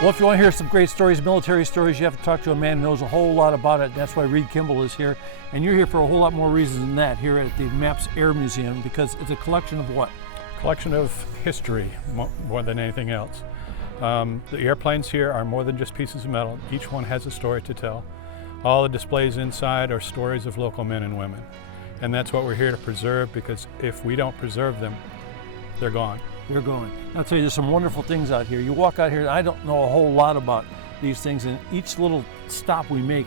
Well, if you want to hear some great stories, military stories, you have to talk to a man who knows a whole lot about it. That's why Reed Kimball is here. And you're here for a whole lot more reasons than that here at the MAPS Air Museum, because it's a collection of what? Collection of history more than anything else. The airplanes here are more than just pieces of metal. Each one has a story to tell. All the displays inside are stories of local men and women. And that's what we're here to preserve, because if we don't preserve them, they're gone. They're going. I'll tell you, there's some wonderful things out here. You walk out here, and I don't know a whole lot about these things, and each little stop we make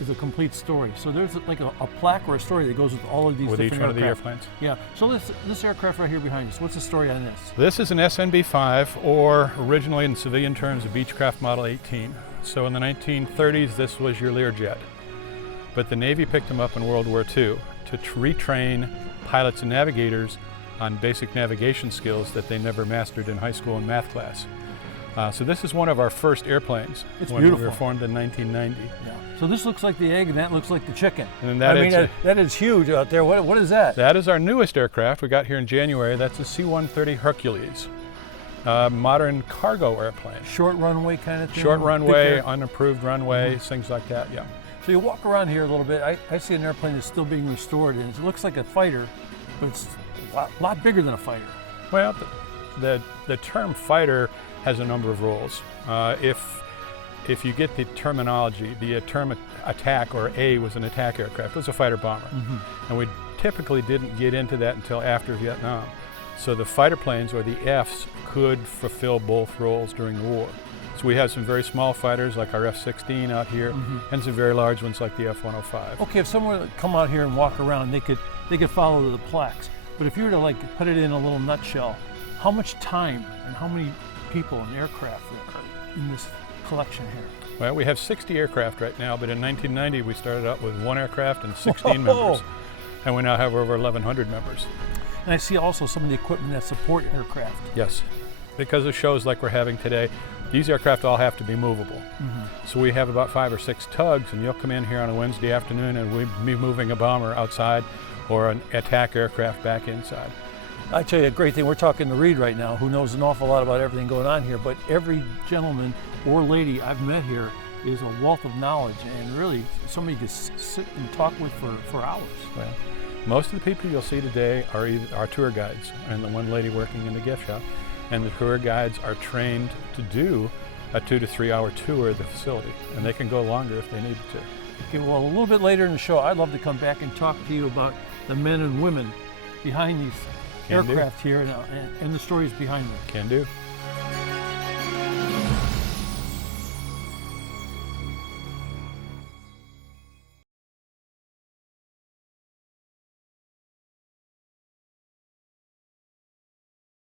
is a complete story. So there's like a plaque or a story that goes with all of these with different each one of the aircraft. airplanes. Yeah. So this aircraft right here behind us, what's the story on this? This is an SNB-5, or originally in civilian terms, a Beechcraft Model 18. So in the 1930s, this was your Learjet. But the Navy picked them up in World War II to retrain pilots and navigators on basic navigation skills that they never mastered in high school and math class. So this is one of our first airplanes. It's when beautiful. we were formed in 1990. Yeah. So this looks like the egg, and that looks like the chicken. And that that is huge out there. What is that? That is our newest aircraft. We got here in January. That's a C-130 Hercules, modern cargo airplane. Short runway kind of thing? Short runway, unapproved runways, things like that, yeah. So you walk around here a little bit. I see an airplane that's still being restored, and it looks like a fighter, but it's a lot bigger than a fighter. Well, the term fighter has a number of roles. If you get the terminology, the term attack, or A was an attack aircraft, it was a fighter bomber. And we typically didn't get into that until after Vietnam. So the fighter planes, or the Fs, could fulfill both roles during the war. So we have some very small fighters like our F-16 out here, and some very large ones like the F-105. Okay, if someone would come out here and walk around, they could follow the plaques. But if you were to like put it in a little nutshell, how much time and how many people and aircraft are in this collection here? Well, we have 60 aircraft right now, but in 1990 we started out with 1 aircraft and 16 members. And we now have over 1,100 members. And I see also some of the equipment that support aircraft. Yes, because of shows like we're having today, these aircraft all have to be movable. So we have about 5 or 6 tugs, and you'll come in here on a Wednesday afternoon and we'll be moving a bomber outside or an attack aircraft back inside. I tell you a great thing, we're talking to Reed right now, who knows an awful lot about everything going on here, but every gentleman or lady I've met here is a wealth of knowledge, and really somebody you can sit and talk with for hours. Well, most of the people you'll see today are our tour guides, and the one lady working in the gift shop. And the tour guides are trained to do a 2 to 3 hour tour of the facility, and they can go longer if they need to. Okay, well, a little bit later in the show, I'd love to come back and talk to you about the men and women behind these aircraft here and the stories behind them. Can do.